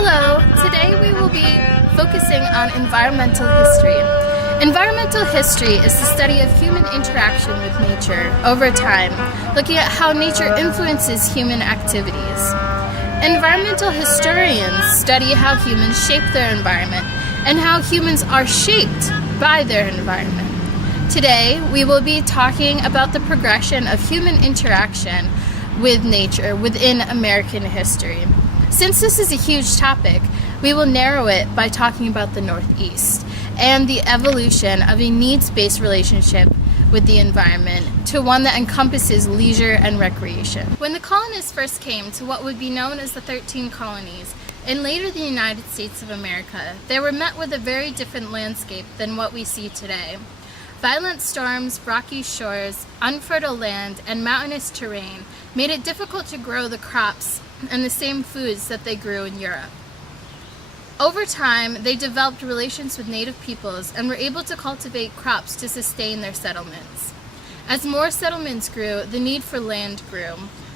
Hello, today we will be focusing on environmental history. Environmental history is the study of human interaction with nature over time, looking at how nature influences human activities. Environmental historians study how humans shape their environment and how humans are shaped by their environment. Today, we will be talking about the progression of human interaction with nature within American history. Since this is a huge topic, we will narrow it by talking about the Northeast and the evolution of a needs-based relationship with the environment to one that encompasses leisure and recreation. When the colonists first came to what would be known as the 13 colonies, and later the United States of America, they were met with a very different landscape than what we see today. Violent storms, rocky shores, unfertile land, and mountainous terrain made it difficult to grow the crops and the same foods that they grew in Europe. Over time, they developed relations with native peoples and were able to cultivate crops to sustain their settlements. As more settlements grew, the need for land grew.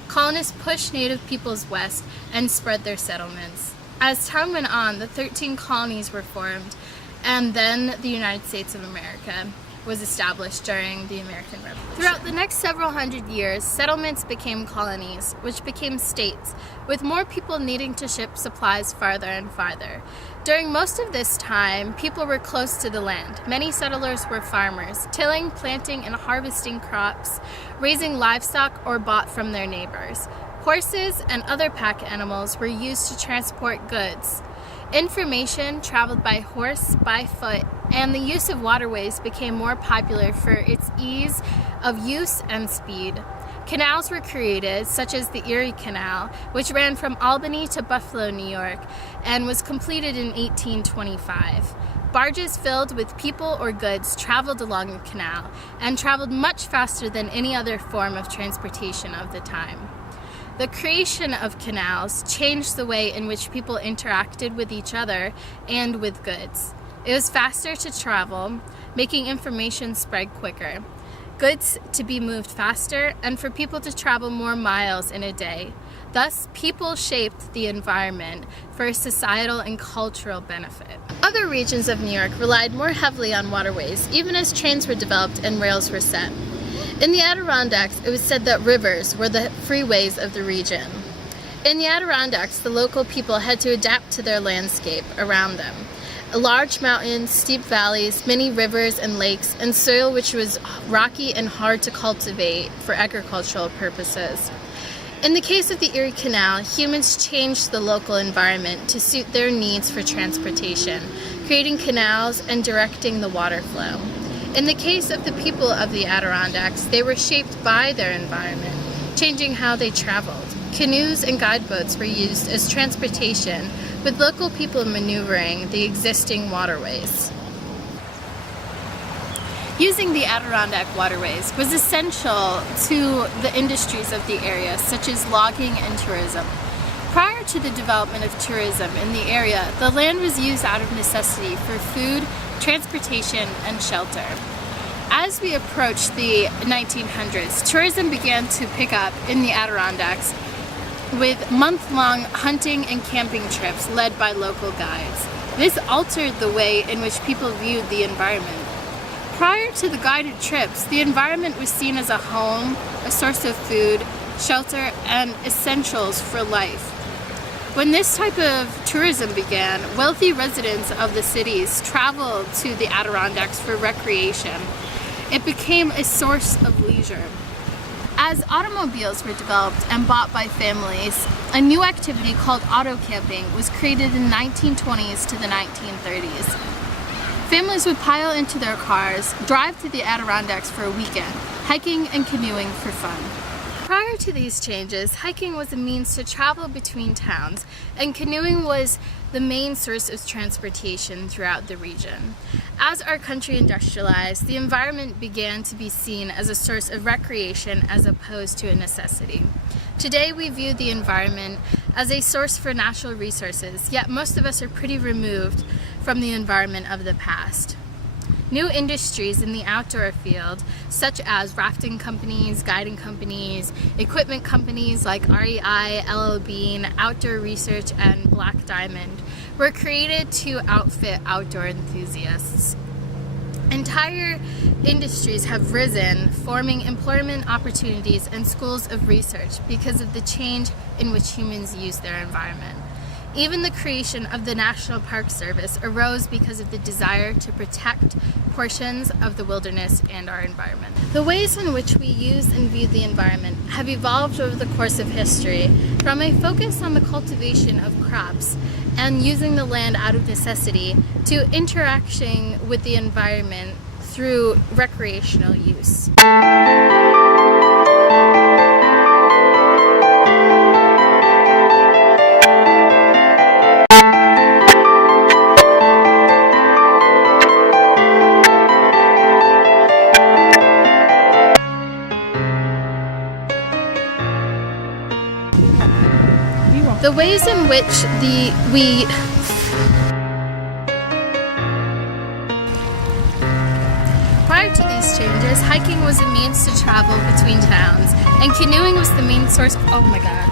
Colonists pushed native peoples west and spread their settlements. As time went on, the 13 colonies were formed, and then the United States of America was established during the American Revolution. Throughout the next several hundred years, settlements became colonies, which became states, with more people needing to ship supplies farther and farther. During most of this time, people were close to the land. Many settlers were farmers, tilling, planting, and harvesting crops, raising livestock, or bought from their neighbors. Horses and other pack animals were used to transport goods. Information traveled by horse, by foot, and the use of waterways became more popular for its ease of use and speed. Canals were created, such as the Erie Canal, which ran from Albany to Buffalo, New York, and was completed in 1825. Barges filled with people or goods traveled along the canal, and traveled much faster than any other form of transportation of the time. The creation of canals changed the way in which people interacted with each other and with goods. It was faster to travel, making information spread quicker, goods to be moved faster, and for people to travel more miles in a day. Thus, people shaped the environment for societal and cultural benefit. Other regions of New York relied more heavily on waterways, even as trains were developed and rails were set. In the Adirondacks, it was said that rivers were the freeways of the region. In the Adirondacks, the local people had to adapt to their landscape around them. Large mountains, steep valleys, many rivers and lakes, and soil which was rocky and hard to cultivate for agricultural purposes. In the case of the Erie Canal, humans changed the local environment to suit their needs for transportation, creating canals and directing the water flow. In the case of the people of the Adirondacks, they were shaped by their environment, changing how they traveled. Canoes and guideboats were used as transportation, with local people maneuvering the existing waterways. Using the Adirondack waterways was essential to the industries of the area, such as logging and tourism. Prior to the development of tourism in the area, the land was used out of necessity for food, transportation, and shelter. As we approached the 1900s, tourism began to pick up in the Adirondacks with month-long hunting and camping trips led by local guides. This altered the way in which people viewed the environment. Prior to the guided trips, the environment was seen as a home, a source of food, shelter, and essentials for life. When this type of tourism began, wealthy residents of the cities traveled to the Adirondacks for recreation. It became a source of leisure. As automobiles were developed and bought by families, a new activity called auto camping was created in the 1920s to the 1930s. Families would pile into their cars, drive to the Adirondacks for a weekend, hiking and canoeing for fun. Prior to these changes, hiking was a means to travel between towns, and canoeing was the main source of transportation throughout the region. As our country industrialized, the environment began to be seen as a source of recreation as opposed to a necessity. Today we view the environment as a source for natural resources, yet most of us are pretty removed from the environment of the past. new industries in the outdoor field, such as rafting companies, guiding companies, equipment companies like REI, LL Bean, Outdoor Research, and Black Diamond, were created to outfit outdoor enthusiasts. Entire industries have risen, forming employment opportunities and schools of research because of the change in which humans use their environment. Even the creation of the National Park Service arose because of the desire to protect portions of the wilderness and our environment. The ways in which we use and view the environment have evolved over the course of history, from a focus on the cultivation of crops and using the land out of necessity to interaction with the environment through recreational use. The ways in which Prior to these changes, hiking was a means to travel between towns, and canoeing was the main source. Oh my god.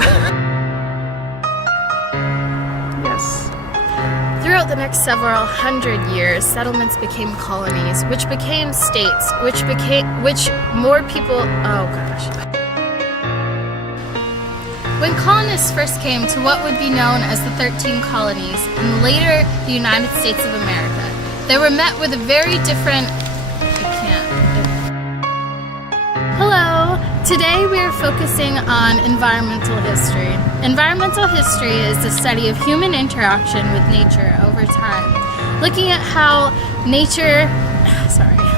Yes. Throughout the next several hundred years, settlements became colonies, which became states, which more people. Oh gosh. When colonists first came to what would be known as the 13 colonies, and later the United States of America, they were met with a very different... Hello! Today we are focusing on environmental history. Environmental history is the study of human interaction with nature over time, looking at how nature... Sorry.